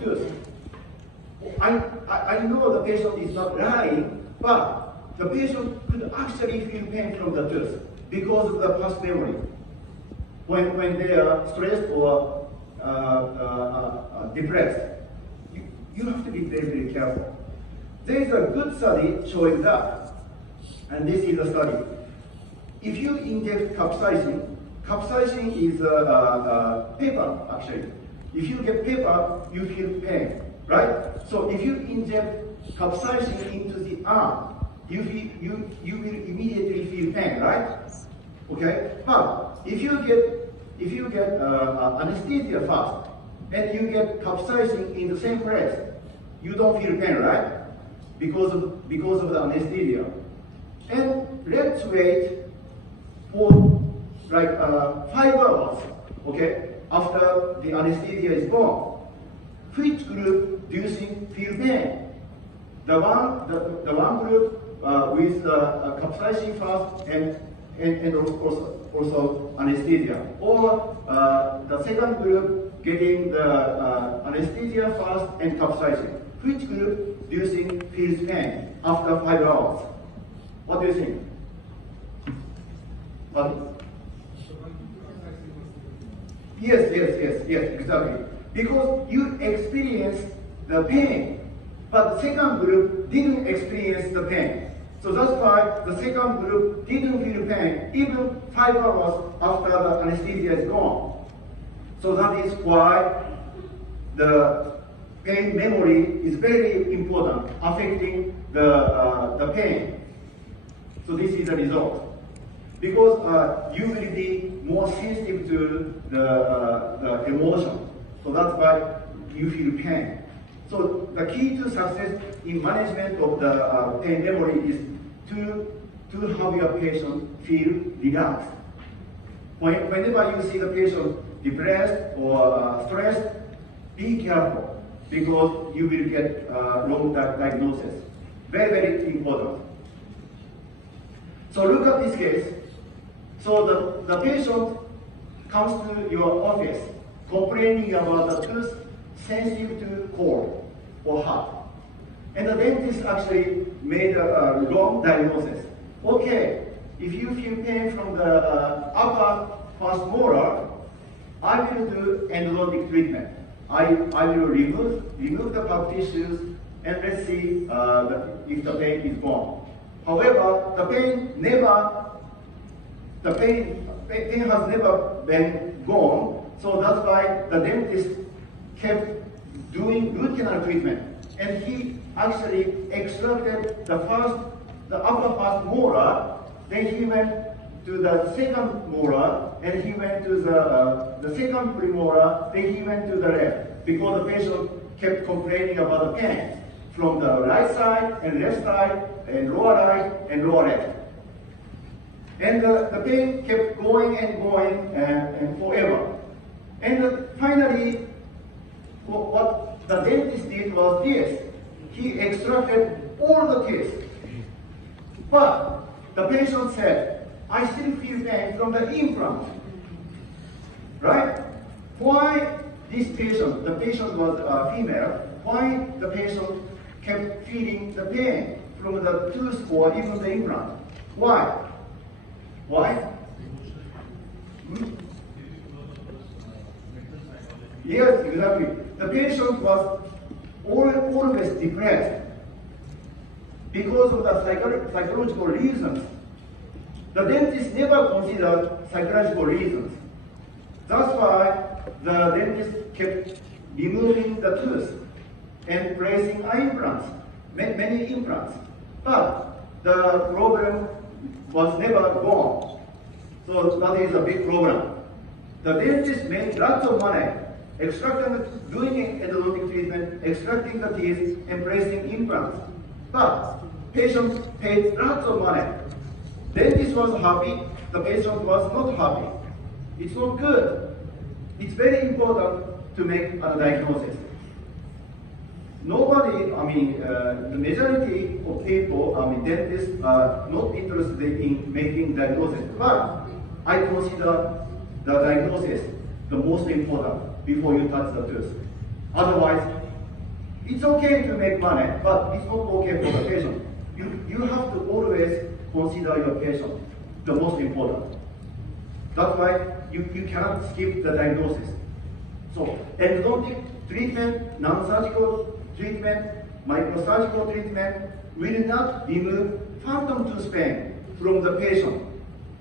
tooth. I know the patient is not lying, but the patient could actually feel pain from the tooth because of the past memory. When they are stressed or depressed, you have to be very, very careful. There is a good study showing that, and this is a study. If you inject capsaicin is paper actually. If you get paper, you feel pain, right? So if you inject capsaicin into the arm, you will immediately feel pain, right? Okay, but if you get anesthesia first and you get capsaicin in the same place, you don't feel pain, right? Because of the anesthesia. And let's wait for like 5 hours, okay, after the anesthesia is gone. Which group do you think feel pain? The one group with capsaicin first and also anesthesia, or the second group getting the anesthesia first and capsaicin. Which group do you think feels pain after 5 hours? What do you think? Pardon? Yes, exactly. Because you experienced the pain, but the second group didn't experience the pain. So that's why the second group didn't feel pain even 5 hours after the anesthesia is gone. So that is why the pain memory is very important, affecting the pain. So this is the result. Because you will be more sensitive to the emotion. So that's why you feel pain. So the key to success in management of the pain memory is to have your patient feel relaxed. Whenever you see the patient depressed or stressed, be careful because you will get wrong diagnosis. Very, very important. So look at this case. So the patient comes to your office complaining about the tooth sensitive to cold or hot. And the dentist actually made a wrong diagnosis. Okay, if you feel pain from the upper first molar, I will do endodontic treatment. I will remove the pulp tissues and let's see if the pain is gone. However, the pain has never been gone, so that's why the dentist kept doing root canal treatment. And he actually extracted the upper first molar, then he went to the second molar, and he went to the second premolar, then he went to the left, because the patient kept complaining about the pain from the right side and left side and lower right and lower left. And the pain kept going and going and forever. And finally, what the dentist did was this. He extracted all the teeth. But the patient said, I still feel pain from the implant. Right? Why this patient, the patient was female, why the patient kept feeling the pain from the tooth or even the implant? Why? Why? Yes, exactly. The patient was always depressed because of the psychological reasons. The dentist never considered psychological reasons. That's why the dentist kept removing the tooth and placing implants, many implants. But the problem was never gone. So that is a big problem. The dentist made lots of money doing endodontic treatment, extracting the teeth and placing implants. But patients paid lots of money. Dentist was happy, the patient was not happy. It's not good. It's very important to make a diagnosis. Nobody, the majority of people, dentists are not interested in making diagnosis. But I consider the diagnosis the most important before you touch the tooth. Otherwise, It's okay to make money, but it's not okay for the patient. You have to always consider your patient the most important. That's why you cannot skip the diagnosis. So endodontic treatment, non-surgical treatment, microsurgical treatment will not remove phantom tooth pain from the patient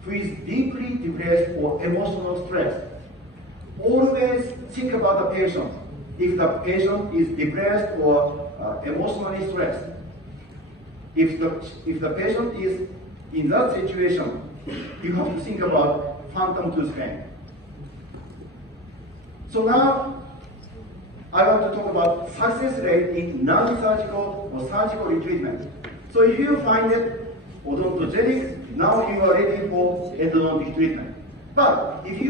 who is deeply depressed or emotional stress. Always think about the patient. If the patient is depressed or emotionally stressed, if the patient is in that situation, you have to think about phantom tooth pain. So now, I want to talk about success rate in non-surgical or surgical retreatment. So if you find it odontogenic, now you are ready for endodontic treatment. But if you